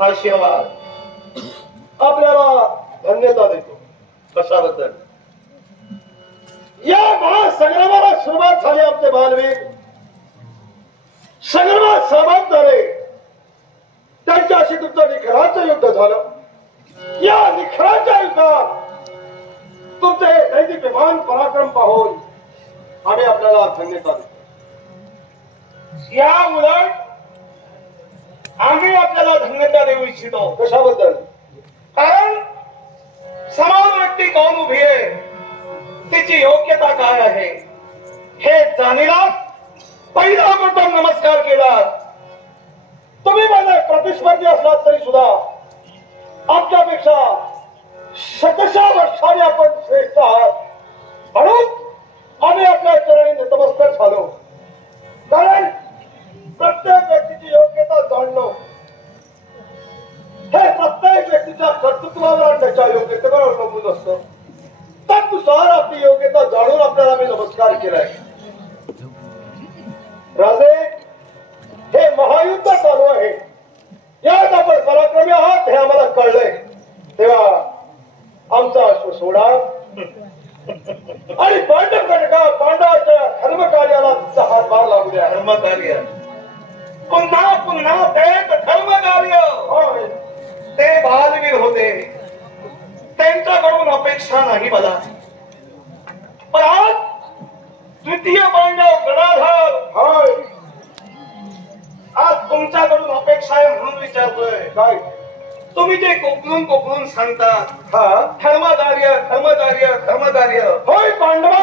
हा आशीर्वाद आपल्याला धन्यता देतो. कशाबद्दल? या महासंग्रामाला सुरुवात झाली. आमचे बालवीर संग्रामात सहभाग झाले. त्यांच्याशी तुमचं निखराचं युद्ध झालं. या निखराच्या युद्धात तुमचे दैदिप्यमान पराक्रम पाहून आम्ही आपल्याला धन्यता देतो. या उलट आम्ही आपल्याला धन्यता देऊ इच्छितो. कशाबद्दल? कारण समान व्यक्ती कोण उभी आहे, तिची योग्यता काय आहे हे जाणीला पहिला प्रथम नमस्कार केला. तुम्ही माझे प्रतिस्पर्धी असलात तरी सुद्धा आमच्यापेक्षा शतशः वर्षांनी आपण श्रेष्ठ आहात, म्हणून आम्ही आपल्या चरणी नतमस्तक झालो. कारण प्रत्येक व्यक्तीची योग्यता जाणणं हे प्रत्येक व्यक्तीच्या कर्तृत्वावर आणि त्याच्या योग्यतेवर अवलंबून असतं. त्यानुसार आपली योग्यता जाणून आपल्याला आम्ही नमस्कार केलाय. राजे, हे महायुद्ध चालू आहे. यात आपण पराक्रमी आहात हे आम्हाला कळलंय. तेव्हा आमचा अश्व सोडा आणि पांडवाच्या धर्मकार्याला तुमचा हातभार लागू द्या. धर्मकार्य पुन्हा पुन्हा तेच धर्मकार्य. ते बालवीर होते, त्यांच्याकडून अपेक्षा नाही मला. पण आज द्वितीय पांडव गदाधर, आज तुमच्याकडून अपेक्षा आहे म्हणून विचारतोय. काय तुम्ही जे कोकणून सांगतात धर्मकार्य धर्मकार्य धर्मकार्य, होय पांडवा,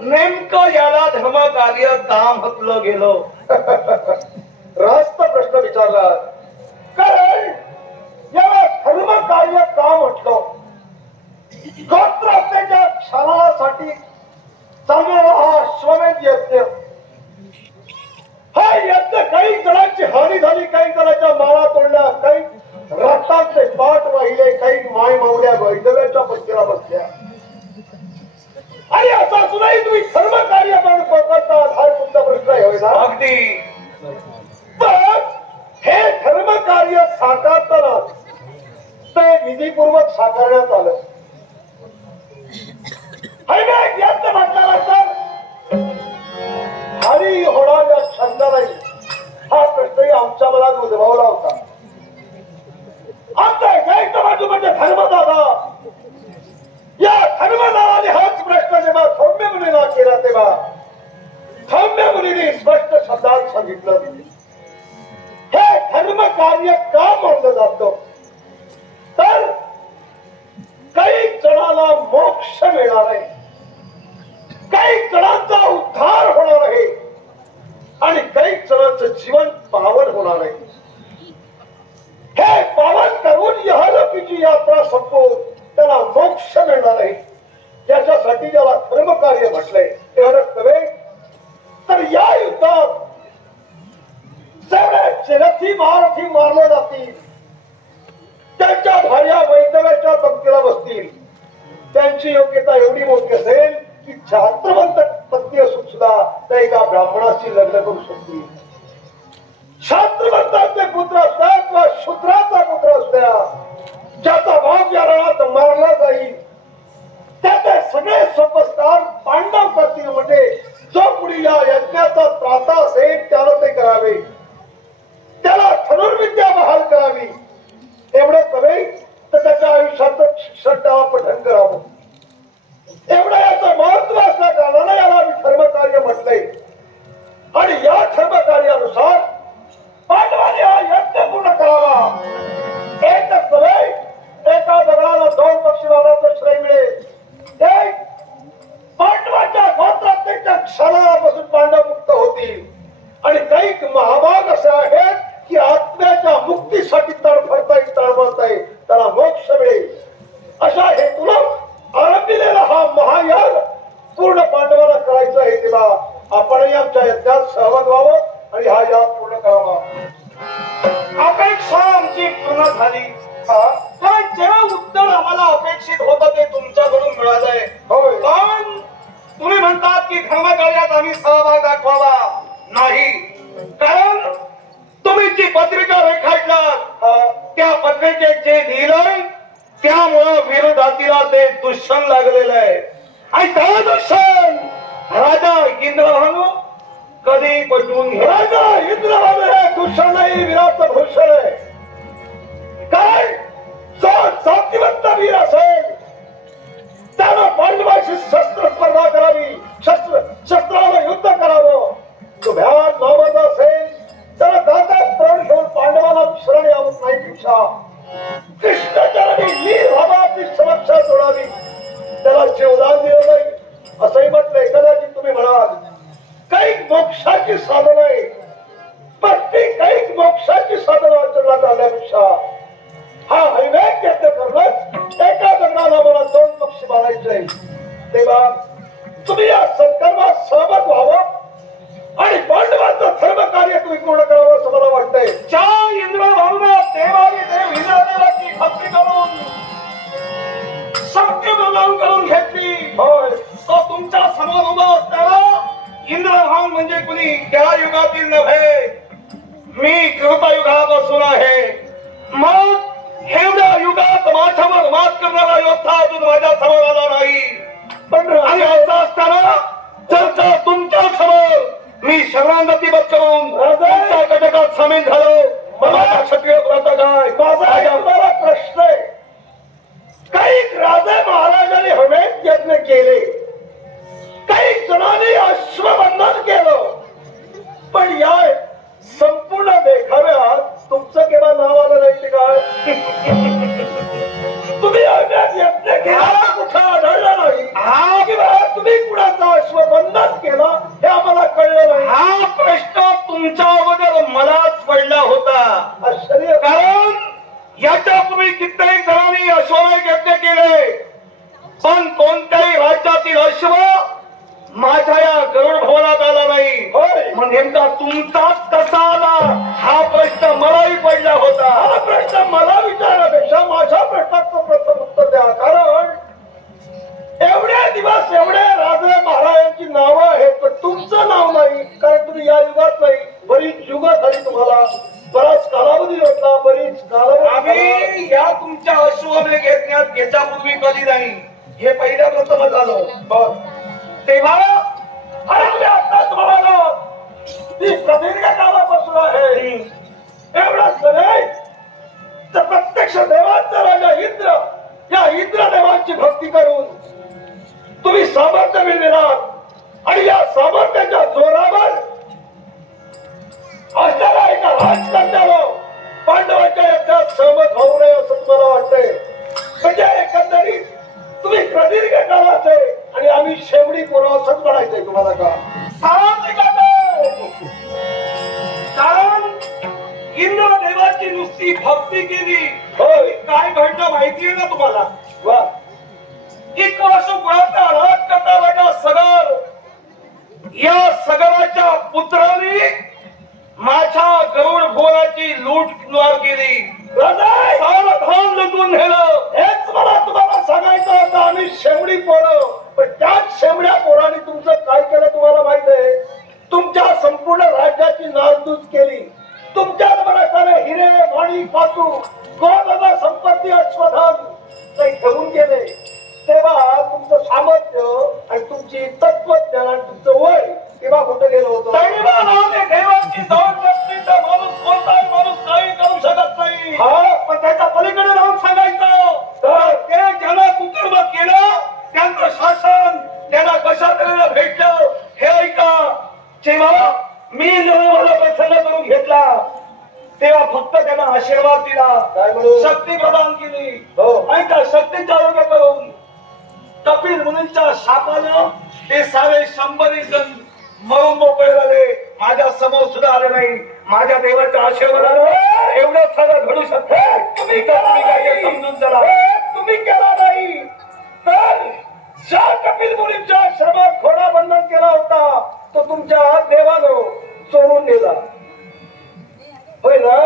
नेमकं याला धर्मकार्य का म्हटलं गेलं? रास्त प्रश्न विचारला. कारण याला धर्मकार्य का म्हटलं? गोत्रहत्येच्या क्षणासाठी चाललेला हा अश्वमेध यज्ञ, हा यज्ञ काही जणांची हानी झाली, काही जणांच्या माळा तोडल्या, काही रक्ताचे पाठ वाहिले, काही माय मावल्या वैधव्याच्या पंक्तीला बसल्या. आणि असं असूनही तुम्ही धर्मकार्य म्हणून पकडता, हा तुमचा प्रश्न आहे ना? अगदी. पण हे धर्मकार्य साकारताना ते विधीपूर्वक साकारण्यात आलं. यज्ञ म्हटल्यानंतर हानी होणार या क्षमता नाही, हा प्रश्नही आमच्या मनात उद्भवला होता. आमचा एक बाजू म्हणजे धर्मदादा. या धर्मदादाने हाच प्रश्न जेव्हा सौम्य मुलीला केला तेव्हा सौम्य मुलीने स्पष्ट शब्दात सांगितलं, हे धर्म कार्य का मानलं जातं? तर काही जणांना मोक्ष मिळणार आहे, काही जणांचा उद्धार होणार आहे आणि काही जणांचं जीवन पावन होणार आहे. हे पावन करून यहलोकीची यात्रा संपवून त्याला मोक्ष मिळणार आहे. याच्यासाठी ज्याला धर्मकार्य म्हटलंय एवढंच नव्हे तर या युद्धात जेवढे चिरथी महारथी मारले जातील, त्यांच्या भार्या वैधव्याच्या पंक्तीला बसतील, त्यांची योग्यता एवढी मोठी असेल की छात्रवंत पत्नी असून सुद्धा त्या एका ब्राह्मणाशी लग्न करू शकतील. छात्रवंताचे पुत्र असतात किंवा शूद्राचा पुत्र असत्या, ज्याचा बाप या रणात मारला जाईल, त्याचे सगळे सोपस्कार पांडव करतील. म्हणजे जो पुढील या यज्ञाचा त्राता असेल त्याला ते करावे, त्याला धनुर्विद्या बहाल करावी. एवढंच नव्हे तर त्याच्या आयुष्याचं शिक्षण त्याला पठण करावं. एवढं याचं महत्व असल्या कारणाने याला आम्ही धर्मकार्य म्हटलंय. आणि या धर्मकार्यानुसार पांडवांनी हा यज्ञ पूर्ण करावा. एकच नव्हे, एका दगडाला दोन पक्षी मारण्याचं श्रेय मिळेल. एक, पांडवांच्या गोत्रहत्येच्या क्षणापासून पांडव मुक्त होतील आणि काही महाभाग असे आहेत की आत्म्याच्या मुक्तीसाठी तळमळताय, त्याला मोक्ष मिळेल. अशा हेतूला आरंभिलेला हा महायाग पूर्ण पांडवाला करायचा आहे. तेव्हा आपणही आमच्या यज्ञात सहभाग व्हावं आणि हा याग पूर्ण करावा. अपेक्षा आमची पूर्ण झाली. पण जे उत्तर आम्हाला अपेक्षित होतं ते तुमच्याकडून मिळालंय. पण तुम्ही म्हणतात की धर्मकार्यात आम्ही सहभाग दाखवावा नाही, कारण तुम्ही जी पत्रिका रेखाटलात त्या पत्रिकेत जे लिहिलंय त्यामुळं विरोधातीला ते दुष्ण लागलेलं आहे. आणि त्या दुष्ण राजा इंद्रभानू कधी पटवून घ्या. राजा इंद्रभानू हे दुष्ण नाही, विराट भूषण आहे. काय जो जातिवंत वीर असेल त्यानं पांडवाशी शस्त्र स्पर्धा करावी, शस्त्राला युद्ध करावं. तो भ्यान नावाचा असेल त्याला दातात प्राण घेऊन पांडवाला शरण यावत नाही पेक्षा कृष्णाचरणी मी भावाची समक्षा सोडावी, त्याला जीवदान दिलं नाही असंही म्हटलंय. कदाचित तुम्ही म्हणाल काही मोक्षाची साधन आहे, पण ती काही मोक्षाची साधनं आचरणात आल्यापेक्षा हा हैवेक यज्ञ करणंच एका दगडाला मला 2 पक्षी मारायचे. तेव्हा तुम्ही या सत्कर्मात सहमत व्हावं आणि पांडवांचं धर्म कार्य तुम्ही पूर्ण करावं असं मला वाटतंय. ज्या इंद्रभानूने देवानी देव इंद्रदेवाची भक्ती करून शक्ती प्रदान करून घेतली, होय तो तुमच्या समोर उभा असताना इंद्रभान म्हणजे कुणी त्या युगातील नव्हे, मी कृतयुगापासून आहे. मग एवढ्या युगात माझ्यावर मात करणारा योद्धा अजून माझ्या समोर आला नाही. पण आणि असं असताना जर का तुमच्या समोर मी शरणागती करून तुमच्या कटकात सामील झालो, मला क्षत्रिय व्रत काय. माझा तुम्हाला प्रश्न आहे. काही राजे महाराजांनी हवेत यज्ञ केले, काही जणांनी अश्वबंधन केलं, पण या संपूर्ण देखाव्यात तुमचं केव्हा नाव आलं नाही ते काय? तुम्ही हवेत यज्ञ केला कुठं आढळलं नाही, किंवा तुम्ही कुणाचं अश्वबंधन केलं हे आम्हाला कळलं नाही. हा प्रश्न तुमच्या अगोदर मलाच पडला होता. आश्चर्य. कारण याच्यापूर्वी कित्येक जणांनी अश्वमेध यज्ञ केले, पण कोणत्याही राज्यातील अश्व माझ्या या गरुड भवनात आला नाही. मग नेमका तुमचाच कसा आला हा प्रश्न मलाही पडला होता. हा प्रश्न मला विचारण्यापेक्षा माझ्या प्रश्नाचं प्रथम उत्तर द्या. कारण एवढे दिवस एवढे राजे महाराजांची नावं आहेत, पण तुमचं नाव नाही. कारण तुम्ही या युगात नाही, बरीच युग झाली, तुम्हाला बराच कालावधी लोटला, बरीच कालावधी. आम्ही या तुमच्या अश्वमेध घेतण्यात याच्यापूर्वी कधी नाही, हे पहिल्या प्रथमच झालं. तेव्हा अरे आताच म्हणालो ती प्रदीर्घ कालापासून आहे. एवढंच नाही तर प्रत्यक्ष देवांचा राजा इंद्र, या इंद्रदेवांची भक्ती करून तुम्ही सामर्थ्य मिळविलात आणि या सामर्थ्याच्या जोरावर असणारा एका राजकन्याला पांडवांच्या यज्ञात सहमत होऊ नये असं तुम्हाला वाटतंय. म्हणजे एकंदरीत तुम्ही प्रदीर्घ काळाचे आणि आम्ही शेवडी पोरं असंच म्हणायचंय तुम्हाला का? कारण इंद्रदेवाची नुसती भक्ती केली, काय घडलं माहितीये ना तुम्हाला? वा सगर, या सगराच्या पुत्राने माझ्या गरुड भुवनाची लूटमार केली, धन लुटून नेलं. हेच मला तुम्हाला सांगायचं होतं. आम्ही शेवडी पोरं, पण त्याच शेवड्या पोरांनी तुमचं काय केलं तुम्हाला माहित आहे? तुमच्या संपूर्ण राज्याची नासधूस केली. तुमच्या मराठाने हिरे वाणी पाचू गोधन संपत्ती अश्वधन काही घेऊन गेले. तेव्हा तुमचं सामर्थ्य आणि तुमची तत्वज्ञान आणि तुमचं वय तेव्हा कुठं गेलं होतं? देवाची जाऊन माणूस कोणताही माणूस काही करू शकत नाही. हा, पण त्याच्या पलीकडे राहून सांगायचं तर ते ज्याला कुटुंब केलं त्यांचं शासन त्यांना कशा तऱ्हेने भेटलं हे ऐका. जेव्हा मी मला प्रसन्न करून घेतला तेव्हा फक्त त्यांना आशीर्वाद दिला, काय म्हणून? शक्ती प्रदान केली. हो. आणि त्या शक्तीचा योग्य करून कपिल मुनींच्या शापानं ते सारे 100 जण मरून मोकळे झाले. माझ्या समोर सुद्धा आले नाही. माझ्या देवाच्या आशीर्वादानं एवढं सगळं घडू शकतं. तुम्ही काय समजून चला. तुम्ही केला नाही तर ज्या कपिल मुनींच्या आश्रमात घोडा बंधन केला होता तो तुमच्या देवानं चोरून नेला, होय ना?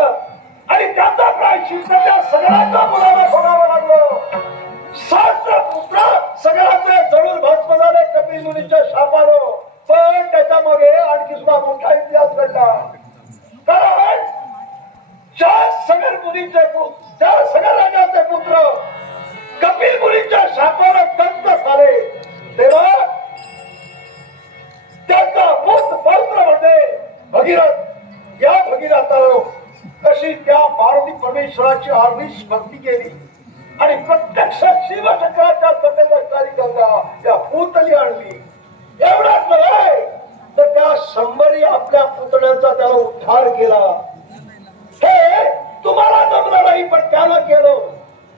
आणि त्याचा प्रायश्चित्त त्या सगळ्यांच्या मुलाला भोगावं लागलं. सहस्रपुत्र सगळ्याचे जळून भस्म झाले कपिल मुनींच्या शापानं. पण त्याच्या मागे आणखी सुद्धा मोठा इतिहास घडला. कारण ज्या सगळ मुलींच्या राजाचे त्या सगळ्या राजाचे पुत्र कपिल मुनीच्या शापाला दंत झाले तेव्हा त्याचा पुत्र पौत्र म्हणजे भगीरथ या भगीरथानं कशी त्या पार्वती परमेश्वराची आर्निश भक्ती केली आणि प्रत्यक्ष शिवचक्राच्या तटेत असणारी गंगा या भूतली आणली. एवढाच नव्हे तर त्या शंभरी आपल्या पुतण्यांचा त्याला उद्धार केला. हे तुम्हाला जमलं नाही पण त्यानं केलं.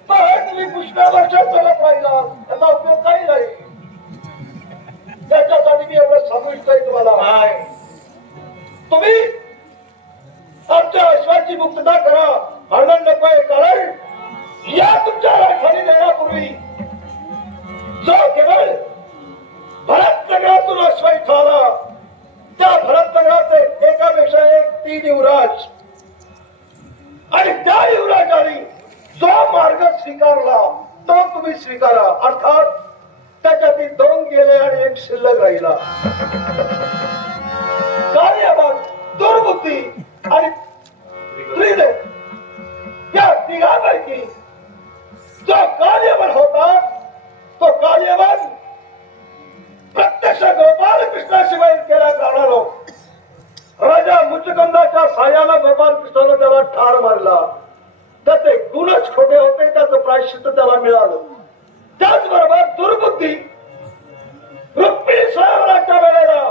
पण तुम्ही पुष्कळ वर्ष जगत राहिला त्याचा उपयोग काही नाही. त्याच्यासाठी मी एवढं सांगू इच्छितोय तुम्हाला तुम्ही आमच्या अश्वाची मुक्तता करा. भांडण नकोय कारण या तुमच्या राजधानी देण्यापूर्वी जो केवळ भरत नगरातून अश्वाई झाला त्या भरत नगराचे एकापेक्षा एक 3 युवराज आणि त्या युवराजाने जो मार्ग स्वीकारला तो तुम्ही स्वीकारा. अर्थात त्याच्यातील 2 गेले आणि 1 शिल्लक राहिला. कार्यवान दुर्बुद्धी आणि या तिघांपैकी जो कार्यवान होता तो कार्यवान प्रत्यक्ष गोपाल कृष्णाशिवाय केला जाणार. राजा मुचकंदाच्या साह्यानं गोपाल कृष्णानं त्याला ठार मारला. त्याचे गुणच खोटे होते त्याचं प्रायश्चित्त त्याला मिळालं. त्याचबरोबर दुर्बुद्धी रुक्मिणी स्वयंवराच्या वेळेला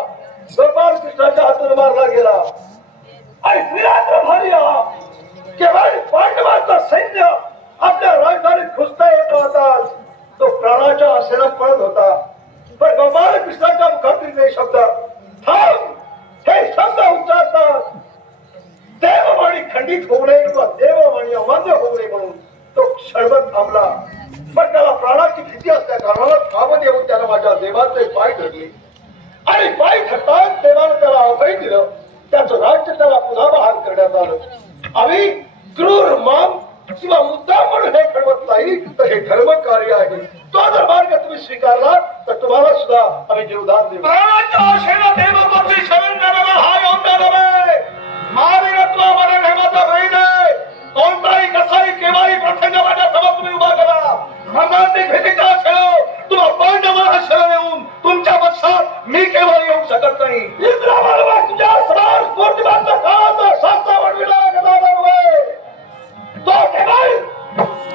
गोपाल कृष्णाच्या हातून मारला गेला आणि विराट भारी केवळ पांडवांचं सैन्य आपल्या राजधानीत घुसता येत होता. तो प्राणाच्या आशेनं पळत होता. पण गोपाल कृष्णाच्या मुखातील ते शब्द थांब हे शब्द उच्चारतात देववाणी खंडित होऊ नये किंवा देववाणी अमान्य होऊ नये म्हणून तो क्षणभर थांबला. पण त्याला प्राणाची भीती असल्या कारणाला थांबत येऊन त्याला माझ्या देवाचे पाय धरले आणि पाय धरताच देवानं त्याला अभय दिलं. त्याचं राज्य त्याला पुन्हा बहाल करण्यात आलं. आम्ही क्रूर मान किंवा मुद्दा म्हणून हे घडवत नाही तर हे धर्म कार्य आहे. तो जर मार्ग तुम्ही स्वीकारला तर तुम्हाला सुद्धा आम्ही जीवदान देऊ. प्राणाच्या आशेनं देवपती शरण करायला हा योगदान आहे. महावीरत्व मरण हे माझा बहीण आहे. कोणताही कसाही केव्हाही प्रसंग माझ्या समोर तुम्ही उभा करा. मरणाची भीतीचा आशेनं तुम्हा पांडवाला शरण येऊन तुमच्या पक्षात मी केव्हा येऊ शकत नाही. इंद्रामाला तुझ्या समोर मूर्तिमंत काळाचा शास्त्र वडविला गदाधर होय. तो केवळ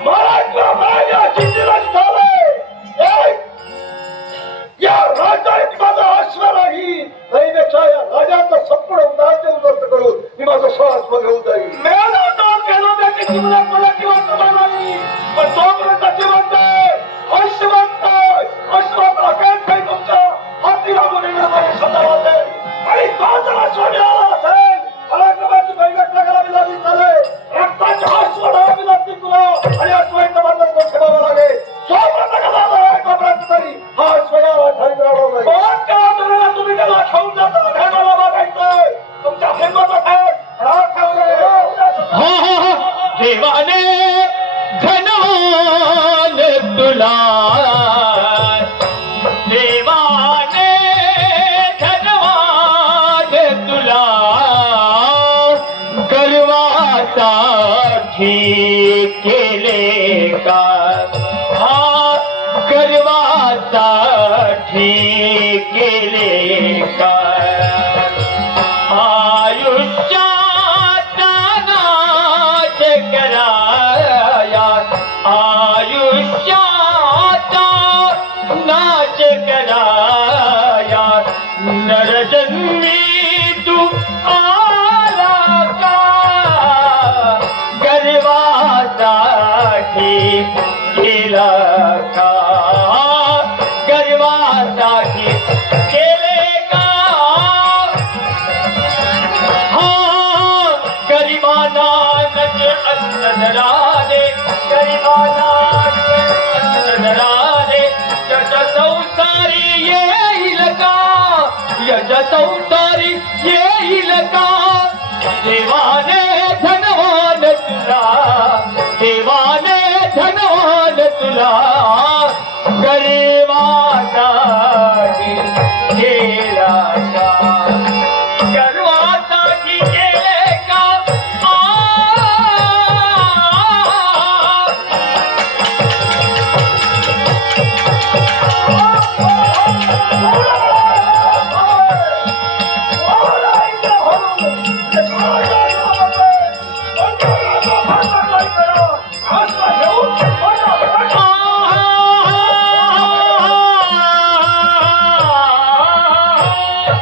महाराज चिंतित झालाय. या राजाची माझा अश्व नाही त्यापेक्षा या राजाचा संपूर्ण उदाहरण उदाहरण करून मी माझा श्वास घेऊन जाईल. त्याची जीवनात मला जिवंत नाही पण तोपर्यंत जिवंत अश्वंत अश्वंत अखेर काही तुमच्या हातीला मुलीने शब्द आणि तो जर अश्व मिळाला असेल पराक्रमाची बैठक करावी लागली चालेल. रक्ताची अश्व लावावी लागते तुला आणि अश्वाईचं बंधन कोण ठेवावं लागेल. तोपर्यंत तरी हा अश्व या राजधानीत राहणार नाही. तुम्ही त्याला खाऊन जाता मला बघायचंय तुमच्या हिंमत आहे. देवाने धनवान तुला देवाने धनवान तुला गर्वासाठी केले का हा गर्वासाठी केले का गर्वासाठी केले का हा गरिबांना अन्नधराने गरिबांना अन्नधराने याच्या संसारी येईल का याच्या संसारी येईल का देवाने धनवान तुला देवाने धनवान तुला गरिबासाठी केला का गर्वासाठी केले का तो भाषा काय करा असं घेऊन